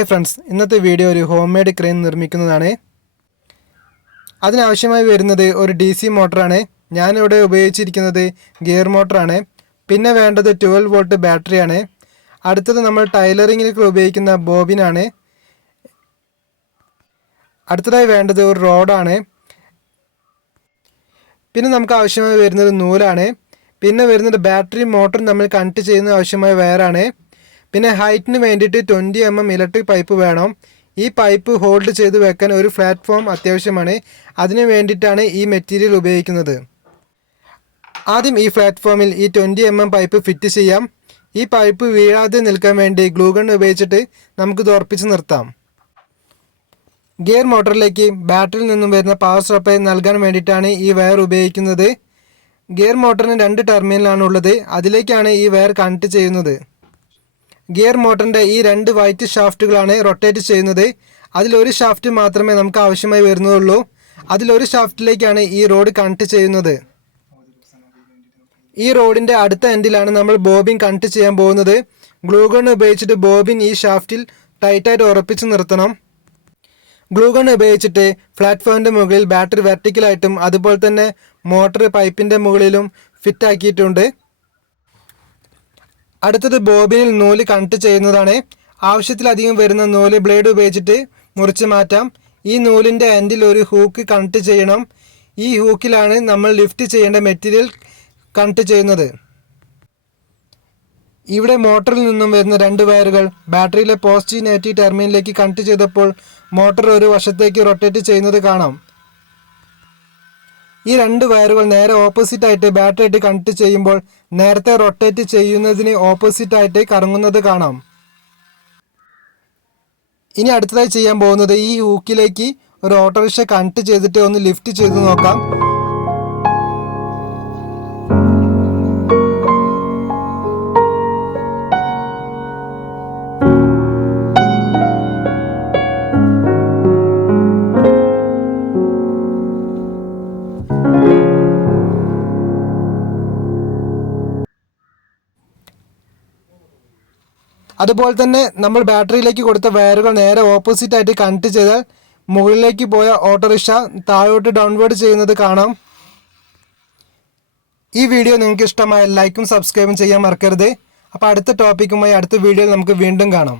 Hi friends, ഇന്നത്തെ video ഒരു home made crane നിർമ്മിക്കുന്നതാണ്. അതിനാവശ്യമായി വരുന്നത് ഒരു DC മോട്ടറാണ്. ഞാനിവിടെ ഉപയോഗിച്ചിരിക്കുന്നത് ഗിയർ മോട്ടറാണ്. പിന്നെ വേണ്ടത് 12 വോൾട്ട് ബാറ്ററിയാണ്. അടുത്തത് നമ്മൾ ടൈലറിങ്ങിലേക്ക് ഉപയോഗിക്കുന്ന ബോബിനാണ്. അടുത്തതായി വേണ്ടത് ഒരു റോഡാണ്. പിന്നെ നമുക്ക് ആവശ്യമായി വരുന്നത് നൂലാണ്. പിന്നെ വരുന്നത് ബാറ്ററി മോട്ടർ നമ്മൾ കണക്ട് ചെയ്യുന്ന ആവശ്യമായ വയറാണ്. പിന്നെ ഹൈറ്റിന് വേണ്ടിയിട്ട് 20 mm ഇലക്ട്രിക് പൈപ്പ് വേണം. ഈ പൈപ്പ് ഹോൾഡ് ചെയ്ത് വെക്കാൻ ഒരു പ്ലാറ്റ്ഫോം അത്യാവശ്യമാണ്. അതിനു വേണ്ടിയിട്ടാണ് ഈ മെറ്റീരിയൽ ഉപയോഗിക്കുന്നത്. ആദ്യം ഈ പ്ലാറ്റ്ഫോമിൽ ഈ 20 mm പൈപ്പ് ഫിറ്റ് ചെയ്യാം. ഈ പൈപ്പ് വീഴാതെ നിൽക്കാൻ വേണ്ടി ഗ്ലൂ ഗൺ ഉപയോഗിച്ചിട്ട് നമുക്കിത് ഉറപ്പിച്ച് നിർത്താം. ഗിയർ മോട്ടറിലേക്ക് ബാറ്ററിയിൽ നിന്നും വരുന്ന പവർ സപ്ലൈ നൽകാൻ വേണ്ടിയിട്ടാണ് ഈ വയർ ഉപയോഗിക്കുന്നത്. ഗിയർ മോട്ടറിന് 2 ടെർമിനലാണ് ഉള്ളത്. അതിലേക്കാണ് ഈ വയർ കണക്ട് ചെയ്യുന്നത്. ഗിയർ മോട്ടറിൻ്റെ ഈ 2 വൈറ്റ് ഷാഫ്റ്റുകളാണ് റൊട്ടേറ്റ് ചെയ്യുന്നത്. അതിലൊരു ഷാഫ്റ്റ് മാത്രമേ നമുക്ക് ആവശ്യമായി വരുന്നുള്ളൂ. അതിലൊരു ഷാഫ്റ്റിലേക്കാണ് ഈ റോഡ് കണക്ട് ചെയ്യുന്നത്. ഈ റോഡിൻ്റെ അടുത്ത എൻഡിലാണ് നമ്മൾ ബോബിൻ കണക്ട് ചെയ്യാൻ പോകുന്നത്. ഗ്ലൂ ഗൺ ഉപയോഗിച്ചിട്ട് ബോബിൻ ഈ ഷാഫ്റ്റിൽ ടൈറ്റായിട്ട് ഉറപ്പിച്ച് നിർത്തണം. ഗ്ലൂ ഗൺ ഉപയോഗിച്ചിട്ട് പ്ലാറ്റ്ഫോമിൻ്റെ മുകളിൽ ബാറ്ററി വെർട്ടിക്കലായിട്ടും അതുപോലെ തന്നെ മോട്ടർ പൈപ്പിൻ്റെ മുകളിലും ഫിറ്റ് ആക്കിയിട്ടുണ്ട്. അടുത്തത് ബോബിനിൽ നൂല് കണക്ട് ചെയ്യുന്നതാണ്. ആവശ്യത്തിലധികം വരുന്ന നൂല് ബ്ലേഡ് ഉപയോഗിച്ചിട്ട് മുറിച്ച് മാറ്റാം. ഈ നൂലിൻ്റെ എൻഡിൽ ഒരു ഹൂക്ക് കണക്ട് ചെയ്യണം. ഈ ഹൂക്കിലാണ് നമ്മൾ ലിഫ്റ്റ് ചെയ്യേണ്ട മെറ്റീരിയൽ കണക്ട് ചെയ്യുന്നത്. ഇവിടെ മോട്ടറിൽ നിന്നും വരുന്ന 2 വയറുകൾ ബാറ്ററിയിലെ പോസിറ്റീവ് നെഗറ്റീവ് ടെർമിനലിലേക്ക് കണക്ട് ചെയ്തപ്പോൾ മോട്ടർ ഒരു വശത്തേക്ക് റൊട്ടേറ്റ് ചെയ്യുന്നത് കാണാം. ഈ 2 വയറുകൾ നേരെ ഓപ്പോസിറ്റ് ആയിട്ട് ബാറ്ററി ആയിട്ട് കണക്ട് ചെയ്യുമ്പോൾ നേരത്തെ റൊട്ടേറ്റ് ചെയ്യുന്നതിന് ഓപ്പോസിറ്റ് ആയിട്ട് കറങ്ങുന്നത് കാണാം. ഇനി അടുത്തതായി ചെയ്യാൻ പോകുന്നത് ഈ ഹൂക്കിലേക്ക് ഒരു ഓട്ടോറിക്ഷ കണക്ട് ചെയ്തിട്ട് ഒന്ന് ലിഫ്റ്റ് ചെയ്ത് നോക്കാം. അതുപോലെ തന്നെ നമ്മൾ ബാറ്ററിയിലേക്ക് കൊടുത്ത വയറുകൾ നേരെ ഓപ്പോസിറ്റ് ആയിട്ട് കണക്ട് ചെയ്താൽ മുകളിലേക്ക് പോയ ഓട്ടോറിക്ഷ താഴോട്ട് ഡൗൺവേർഡ് ചെയ്യുന്നത് കാണാം. ഈ വീഡിയോ നിങ്ങൾക്ക് ഇഷ്ടമായ ലൈക്കും സബ്സ്ക്രൈബും ചെയ്യാൻ മറക്കരുത്. അപ്പോൾ അടുത്ത ടോപ്പിക്കുമായി അടുത്ത വീഡിയോയിൽ നമുക്ക് വീണ്ടും കാണാം.